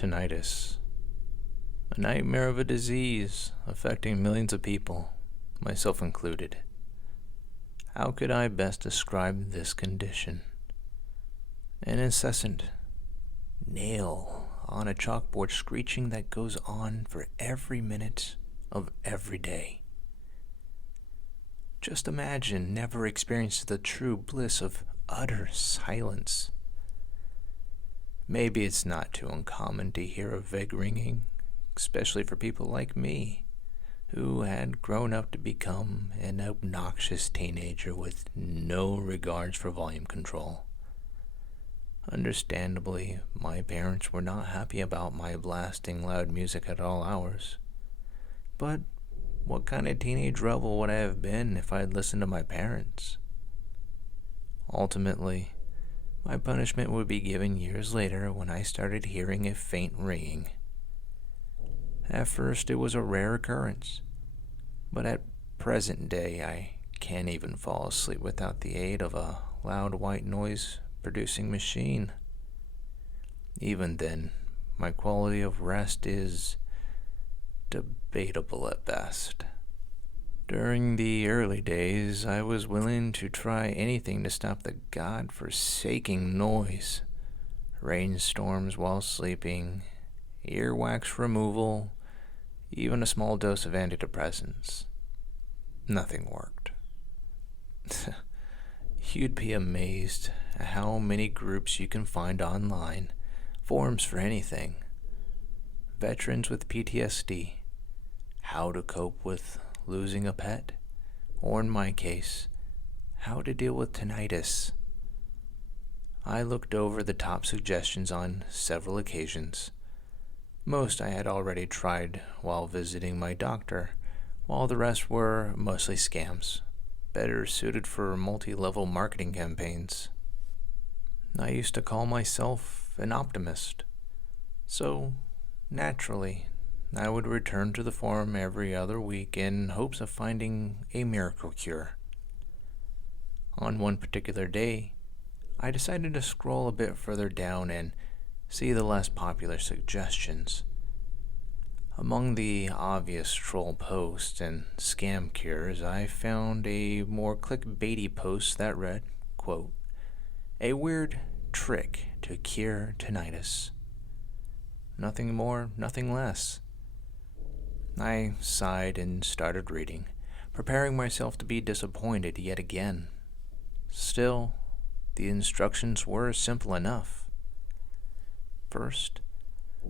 Tinnitus, a nightmare of a disease affecting millions of people, myself included. How could I best describe this condition? An incessant nail on a chalkboard screeching that goes on for every minute of every day. Just imagine never experiencing the true bliss of utter silence. Maybe it's not too uncommon to hear a vague ringing, especially for people like me, who had grown up to become an obnoxious teenager with no regards for volume control. Understandably, my parents were not happy about my blasting loud music at all hours. But what kind of teenage rebel would I have been if I had listened to my parents? Ultimately, my punishment would be given years later when I started hearing a faint ringing. At first, it was a rare occurrence, but at present day, I can't even fall asleep without the aid of a loud white noise-producing machine. Even then, my quality of rest is debatable at best. During the early days, I was willing to try anything to stop the god-forsaking noise. Rainstorms while sleeping, earwax removal, even a small dose of antidepressants. Nothing worked. You'd be amazed at how many groups you can find online, forums for anything. Veterans with PTSD, how to cope with losing a pet, or in my case, how to deal with tinnitus. I looked over the top suggestions on several occasions. Most I had already tried while visiting my doctor, while the rest were mostly scams, better suited for multi-level marketing campaigns. I used to call myself an optimist, so naturally, I would return to the forum every other week in hopes of finding a miracle cure. On one particular day, I decided to scroll a bit further down and see the less popular suggestions. Among the obvious troll posts and scam cures, I found a more clickbaity post that read, quote, "A weird trick to cure tinnitus." Nothing more, nothing less. I sighed and started reading, preparing myself to be disappointed yet again. Still, the instructions were simple enough. First,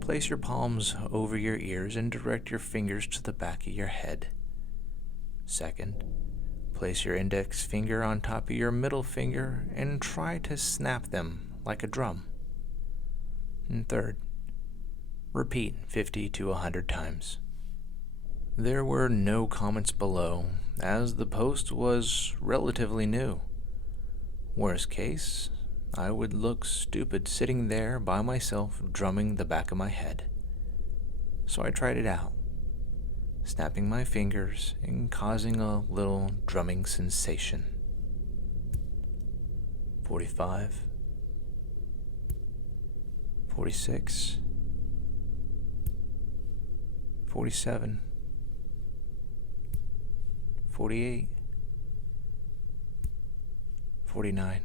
place your palms over your ears and direct your fingers to the back of your head. Second, place your index finger on top of your middle finger and try to snap them like a drum. And third, repeat 50 to 100 times. There were no comments below, as the post was relatively new. Worst case, I would look stupid sitting there by myself drumming the back of my head. So I tried it out, snapping my fingers and causing a little drumming sensation. 45, 46, 47, 48, 49,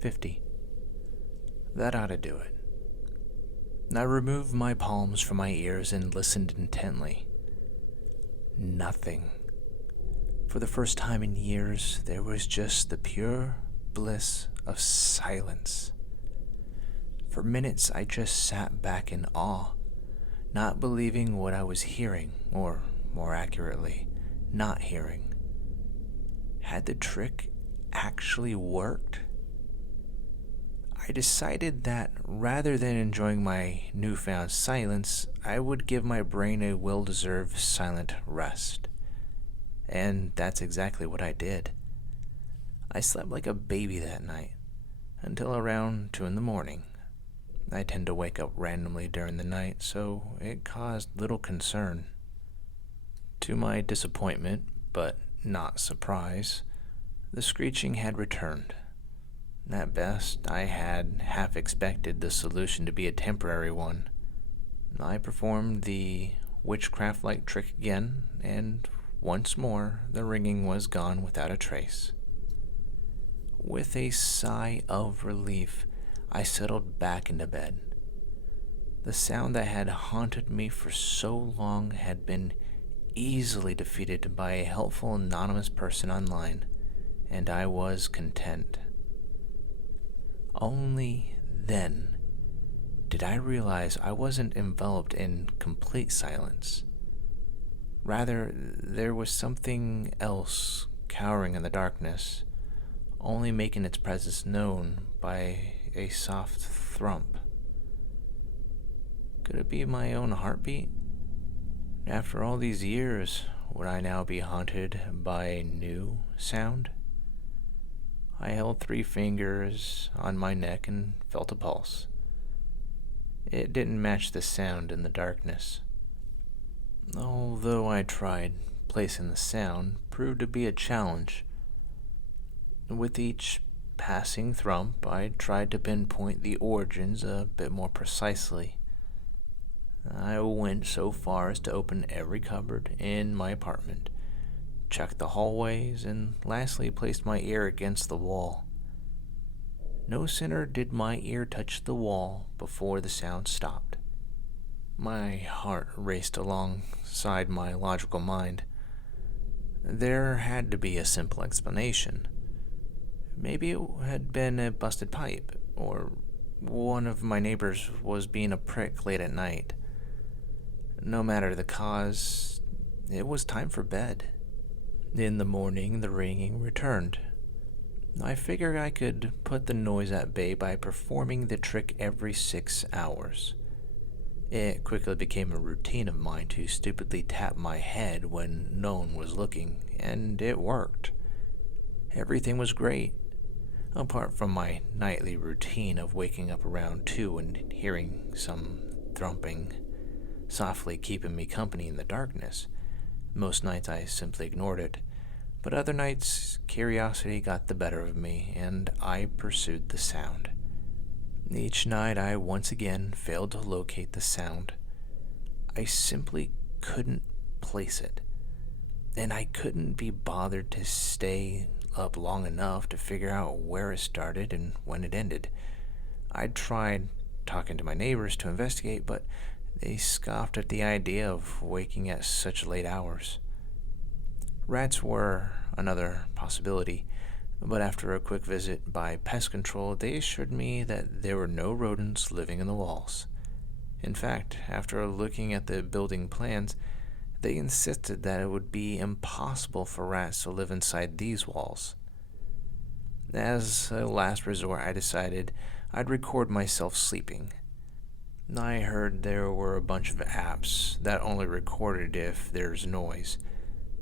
50. That ought to do it. I removed my palms from my ears and listened intently. Nothing. For the first time in years, there was just the pure bliss of silence. For minutes, I just sat back in awe, not believing what I was hearing, or more accurately, not hearing. Had the trick actually worked? I decided that rather than enjoying my newfound silence, I would give my brain a well-deserved silent rest. And that's exactly what I did. I slept like a baby that night, until around 2 in the morning. I tend to wake up randomly during the night, so it caused little concern. To my disappointment, but not surprise, the screeching had returned. At best, I had half expected the solution to be a temporary one. I performed the witchcraft-like trick again, and once more the ringing was gone without a trace. With a sigh of relief, I settled back into bed. The sound that had haunted me for so long had been easily defeated by a helpful anonymous person online, and I was content. Only then did I realize I wasn't enveloped in complete silence. Rather, there was something else cowering in the darkness, only making its presence known by a soft thump. Could it be my own heartbeat? After all these years, would I now be haunted by a new sound? I held 3 fingers on my neck and felt a pulse. It didn't match the sound in the darkness. Although I tried, placing the sound proved to be a challenge. With each passing thump, I tried to pinpoint the origins a bit more precisely. I went so far as to open every cupboard in my apartment, checked the hallways, and lastly placed my ear against the wall. No sooner did my ear touch the wall before the sound stopped. My heart raced alongside my logical mind. There had to be a simple explanation. Maybe it had been a busted pipe, or one of my neighbors was being a prick late at night. No matter the cause, it was time for bed. In the morning, the ringing returned. I figured I could put the noise at bay by performing the trick every 6 hours. It quickly became a routine of mine to stupidly tap my head when no one was looking, and it worked. Everything was great, apart from my nightly routine of waking up around 2 and hearing some thrumping, softly keeping me company in the darkness. Most nights I simply ignored it, but other nights curiosity got the better of me, and I pursued the sound. Each night I once again failed to locate the sound. I simply couldn't place it, and I couldn't be bothered to stay up long enough to figure out where it started and when it ended. I tried talking to my neighbors to investigate, but they scoffed at the idea of waking at such late hours. Rats were another possibility, but after a quick visit by pest control, they assured me that there were no rodents living in the walls. In fact, after looking at the building plans, they insisted that it would be impossible for rats to live inside these walls. As a last resort, I decided I'd record myself sleeping. I heard there were a bunch of apps that only recorded if there's noise,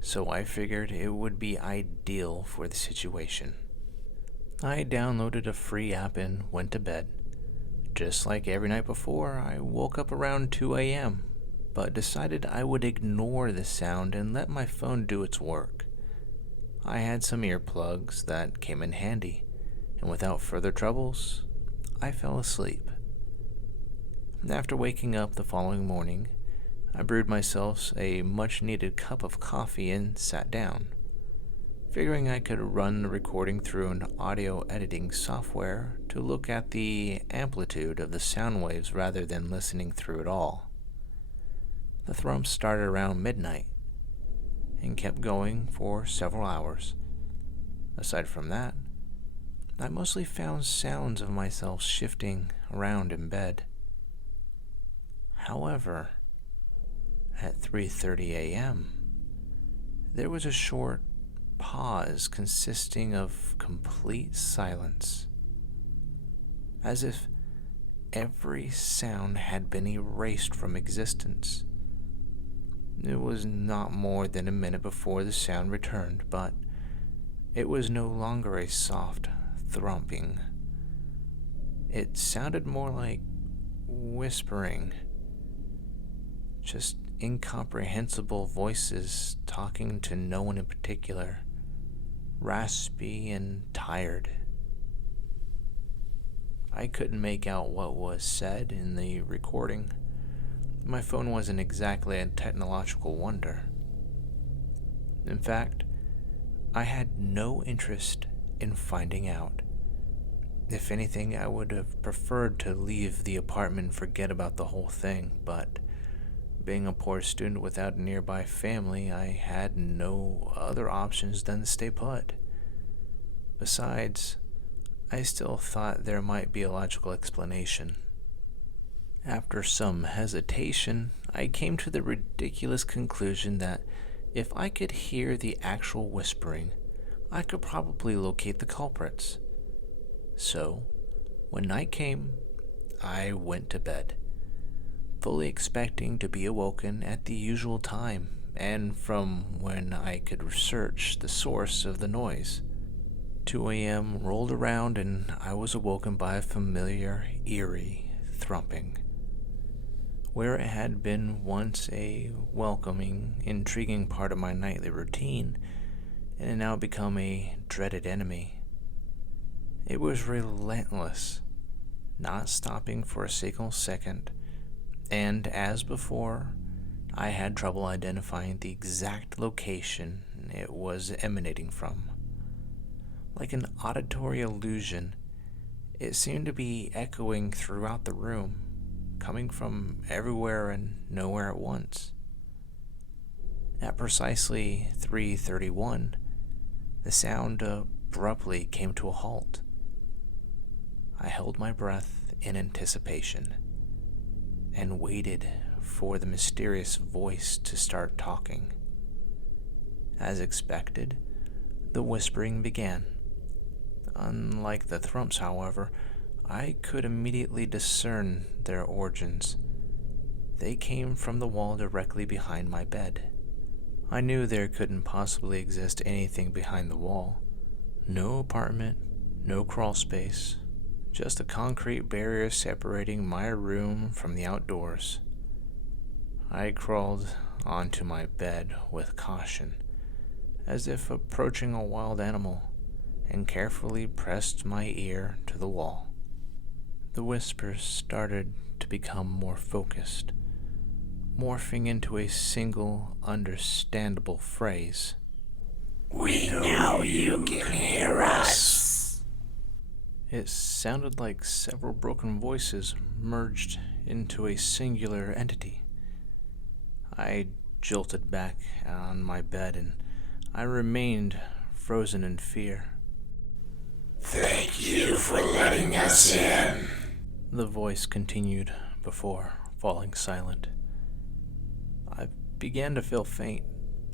so I figured it would be ideal for the situation. I downloaded a free app and went to bed. Just like every night before, I woke up around 2 a.m., but decided I would ignore the sound and let my phone do its work. I had some earplugs that came in handy, and without further troubles, I fell asleep. After waking up the following morning, I brewed myself a much-needed cup of coffee and sat down, figuring I could run the recording through an audio editing software to look at the amplitude of the sound waves rather than listening through it all. The thrumps started around midnight and kept going for several hours. Aside from that, I mostly found sounds of myself shifting around in bed. However, at 3:30 a.m., there was a short pause consisting of complete silence, as if every sound had been erased from existence. It was not more than a minute before the sound returned, but it was no longer a soft thrumping. It sounded more like whispering, just incomprehensible voices talking to no one in particular, raspy and tired. I couldn't make out what was said in the recording. My phone wasn't exactly a technological wonder. In fact, I had no interest in finding out. If anything, I would have preferred to leave the apartment and forget about the whole thing, but being a poor student without a nearby family, I had no other options than to stay put. Besides, I still thought there might be a logical explanation. After some hesitation, I came to the ridiculous conclusion that if I could hear the actual whispering, I could probably locate the culprits. So, when night came, I went to bed, fully expecting to be awoken at the usual time and from when I could research the source of the noise. 2 a.m. rolled around and I was awoken by a familiar, eerie thrumping. Where it had been once a welcoming, intriguing part of my nightly routine, it had now become a dreaded enemy. It was relentless, not stopping for a single second, and as before, I had trouble identifying the exact location it was emanating from. Like an auditory illusion, it seemed to be echoing throughout the room, coming from everywhere and nowhere at once. At precisely 3:31, the sound abruptly came to a halt. I held my breath in anticipation and waited for the mysterious voice to start talking. As expected, the whispering began. Unlike the thumps, however, I could immediately discern their origins. They came from the wall directly behind my bed. I knew there couldn't possibly exist anything behind the wall. No apartment, no crawl space, just a concrete barrier separating my room from the outdoors. I crawled onto my bed with caution, as if approaching a wild animal, and carefully pressed my ear to the wall. The whispers started to become more focused, morphing into a single understandable phrase. "We know you can hear us." It sounded like several broken voices merged into a singular entity. I jolted back on my bed and I remained frozen in fear. "Thank you for letting us in," the voice continued before falling silent. I began to feel faint,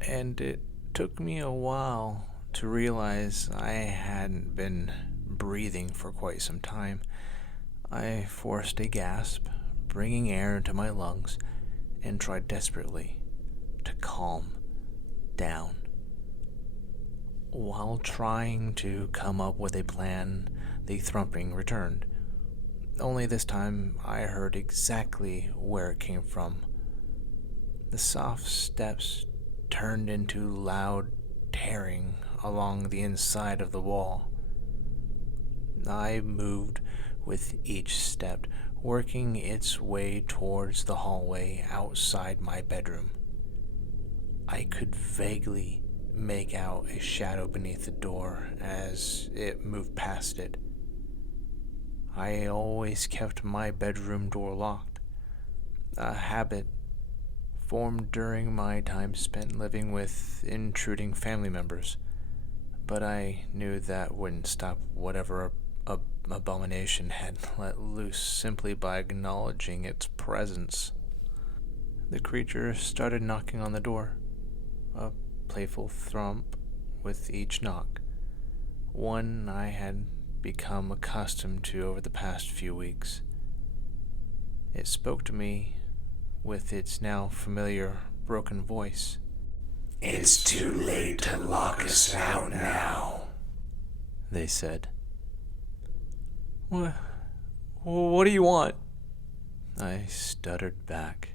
and it took me a while to realize I hadn't been breathing for quite some time. I forced a gasp, bringing air into my lungs, and tried desperately to calm down. While trying to come up with a plan, the thrumping returned. Only this time I heard exactly where it came from. The soft steps turned into loud tearing along the inside of the wall. I moved with each step, working its way towards the hallway outside my bedroom. I could vaguely make out a shadow beneath the door as it moved past it. I always kept my bedroom door locked, a habit formed during my time spent living with intruding family members, but I knew that wouldn't stop whatever abomination had let loose simply by acknowledging its presence. The creature started knocking on the door, a playful thump with each knock, one I had become accustomed to over the past few weeks. It spoke to me with its now familiar broken voice. "It's too late to lock us out now," they said. What do you want?" I stuttered back.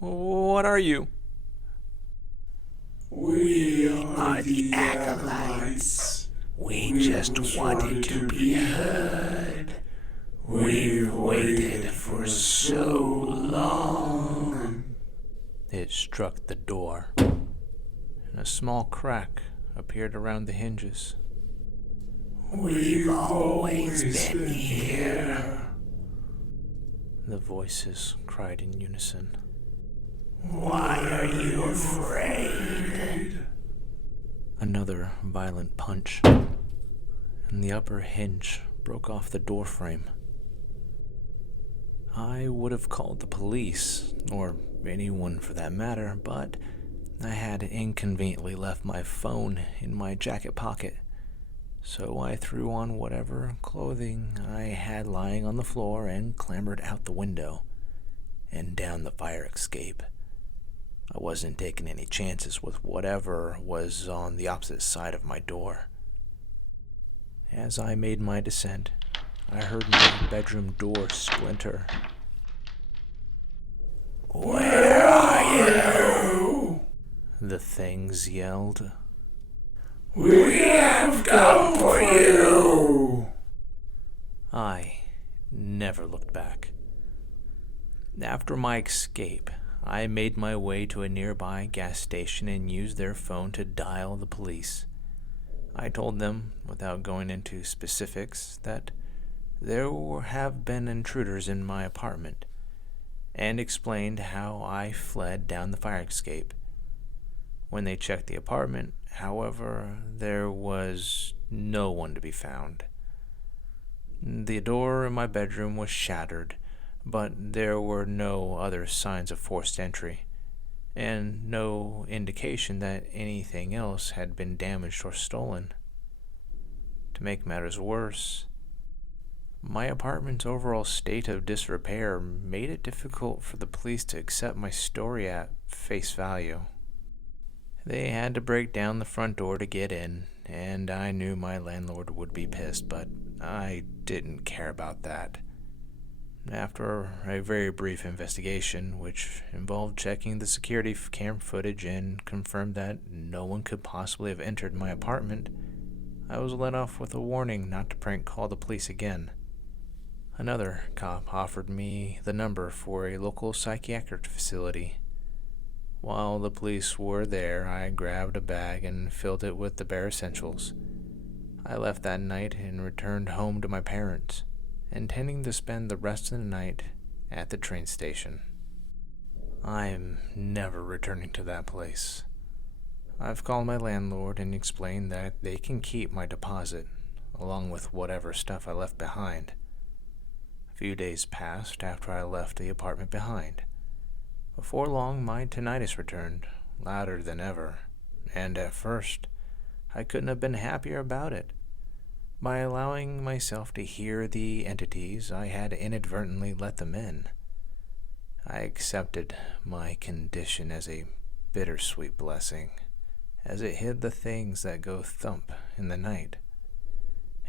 "What are you?" "We are the acolytes. We just wanted to be heard." We've waited for so long. It struck the door, and a small crack appeared around the hinges. We've always been here. The voices cried in unison. Why are you afraid? Another violent punch, and the upper hinge broke off the doorframe. I would have called the police, or anyone for that matter, but I had inconveniently left my phone in my jacket pocket, so I threw on whatever clothing I had lying on the floor and clambered out the window and down the fire escape. I wasn't taking any chances with whatever was on the opposite side of my door. As I made my descent, I heard my bedroom door splinter. Where are you? The things yelled. We have come for you. I never looked back. After my escape, I made my way to a nearby gas station and used their phone to dial the police. I told them, without going into specifics, that there have been intruders in my apartment, and explained how I fled down the fire escape. When they checked the apartment, however, there was no one to be found. The door in my bedroom was shattered, but there were no other signs of forced entry, and no indication that anything else had been damaged or stolen. To make matters worse, my apartment's overall state of disrepair made it difficult for the police to accept my story at face value. They had to break down the front door to get in, and I knew my landlord would be pissed, but I didn't care about that. After a very brief investigation, which involved checking the security cam footage and confirmed that no one could possibly have entered my apartment, I was let off with a warning not to prank call the police again. Another cop offered me the number for a local psychiatric facility. While the police were there, I grabbed a bag and filled it with the bare essentials. I left that night and returned home to my parents, intending to spend the rest of the night at the train station. I'm never returning to that place. I've called my landlord and explained that they can keep my deposit, along with whatever stuff I left behind. A few days passed after I left the apartment behind. Before long, my tinnitus returned, louder than ever, and at first, I couldn't have been happier about it. By allowing myself to hear the entities, I had inadvertently let them in. I accepted my condition as a bittersweet blessing, as it hid the things that go thump in the night.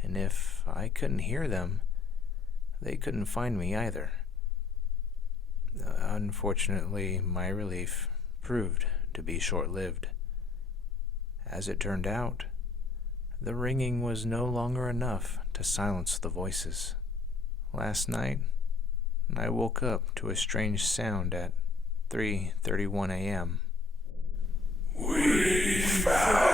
And if I couldn't hear them, they couldn't find me either. Unfortunately, my relief proved to be short-lived. As it turned out, the ringing was no longer enough to silence the voices. Last night, I woke up to a strange sound at 3:31 a.m. We found